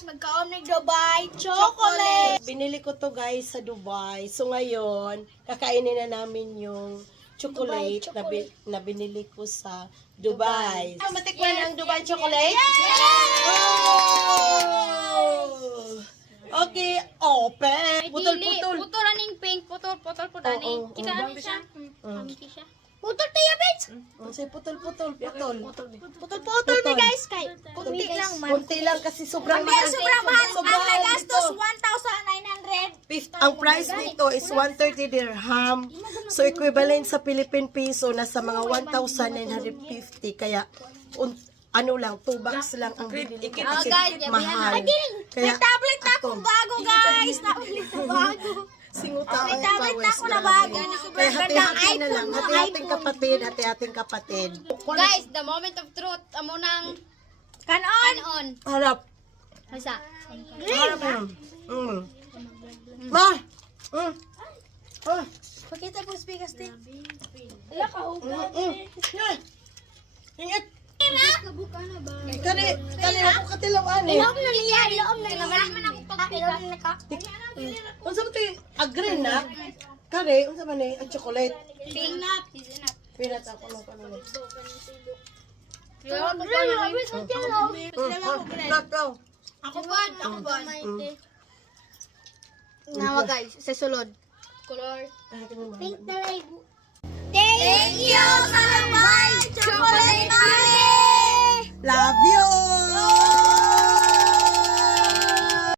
guys, magkaon ng Dubai chocolate. Binili ko to guys sa Dubai. So ngayon, kakainin na namin yung chocolate, na binili ko sa Dubai. Matikman ang Dubai chocolate? Oh! Okay, open. Putol-putol. Putol aning pink, putol po dani. Oo, Kita oo. ano siya? Pangki siya. Putol tayo, bitch. Say putol-putol. Putol-putol Putol guys, kay kunti lang man. Kunti lang kasi sobrang Ang mahal. sobrang mahal. Sobrang Ang nagastos mahal 1,900. Ang price nito is 130 dirham. So equivalent sa Philippine peso nasa mga 1,950. Kaya ano lang, 2 bucks lang ang binili ko kasi mahal. Kaya Tablet na akong bago guys. Tablet na bago. singuta May tablet na ako na bago. Kaya hati-hati na lang. iPhone na, Hati-hating kapatid, hati-hating kapatid. Guys, the moment of truth, amo nang Kanon. kanon. Harap. Masa? Harap yan. Ma! Pakita po speakers din. Ingit! Kani ako katilawan eh. Ilom na niya. Ilom na niya. Man ako pagpikas. Unsa ba ito agree na? Kare, unsa ba ni ang chocolate? Pink. Pinat ako no kanino. Not daw. Ako ba? Nawa guys, sa sulod. Color. Pink na lang. Thank you sa Dubai chocolate money. Love you!